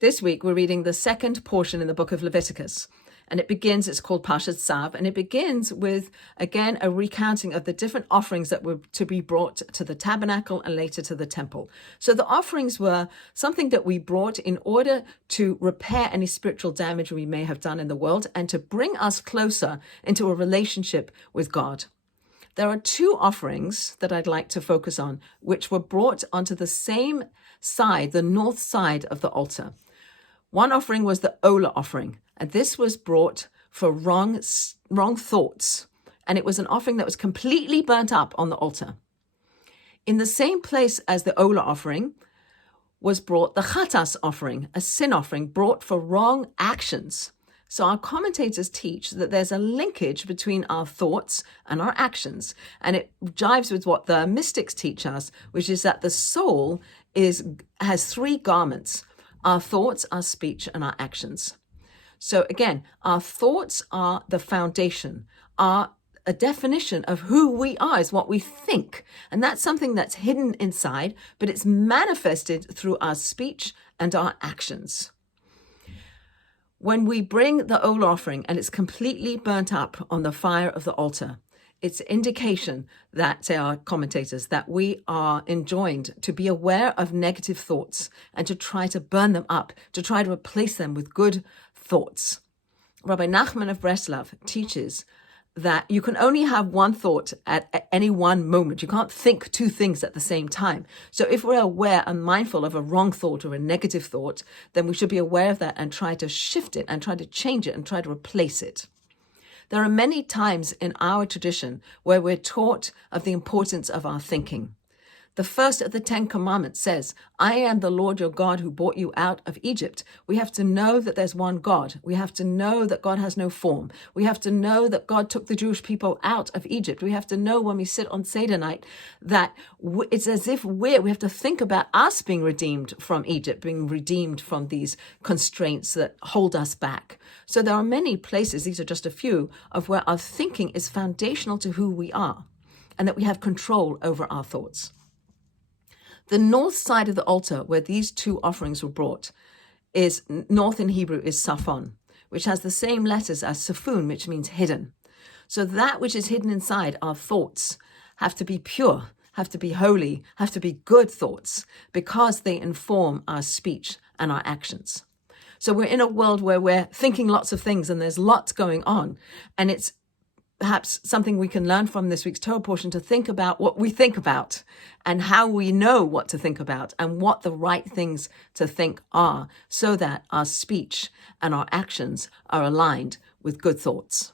This week, we're reading the second portion in the book of Leviticus. And it's called Parashat Tzav, and it begins with, again, a recounting of the different offerings that were to be brought to the tabernacle and later to the temple. So the offerings were something that we brought in order to repair any spiritual damage we may have done in the world and to bring us closer into a relationship with God. There are two offerings that I'd like to focus on, which were brought onto the same side, the north side of the altar. One offering was the Ola offering, and this was brought for wrong thoughts, and it was an offering that was completely burnt up on the altar. In the same place as the Ola offering was brought the Chatas offering, a sin offering brought for wrong actions. So our commentators teach that there's a linkage between our thoughts and our actions, and it jives with what the mystics teach us, which is that the soul has three garments: our thoughts, our speech, and our actions. So again, our thoughts are the foundation, are a definition of who we are, is what we think. And that's something that's hidden inside, but it's manifested through our speech and our actions. When we bring the Ola offering and it's completely burnt up on the fire of the altar, it's indication that, say our commentators, that we are enjoined to be aware of negative thoughts and to try to burn them up, to try to replace them with good thoughts. Rabbi Nachman of Breslov teaches that you can only have one thought at any one moment. You can't think two things at the same time. So if we're aware and mindful of a wrong thought or a negative thought, then we should be aware of that and try to shift it and try to change it and try to replace it. There are many times in our tradition where we're taught of the importance of our thinking. The first of the 10 Commandments says, I am the Lord your God who brought you out of Egypt. We have to know that there's one God. We have to know that God has no form. We have to know that God took the Jewish people out of Egypt. We have to know when we sit on Seder night that it's as if we have to think about us being redeemed from Egypt, being redeemed from these constraints that hold us back. So there are many places, these are just a few, of where our thinking is foundational to who we are and that we have control over our thoughts. The north side of the altar where these two offerings were brought is, north in Hebrew is Safon, which has the same letters as Safun, which means hidden. So that which is hidden inside, our thoughts, have to be pure, have to be holy, have to be good thoughts, because they inform our speech and our actions. So we're in a world where we're thinking lots of things and there's lots going on, and it's perhaps something we can learn from this week's Torah portion to think about what we think about and how we know what to think about and what the right things to think are, so that our speech and our actions are aligned with good thoughts.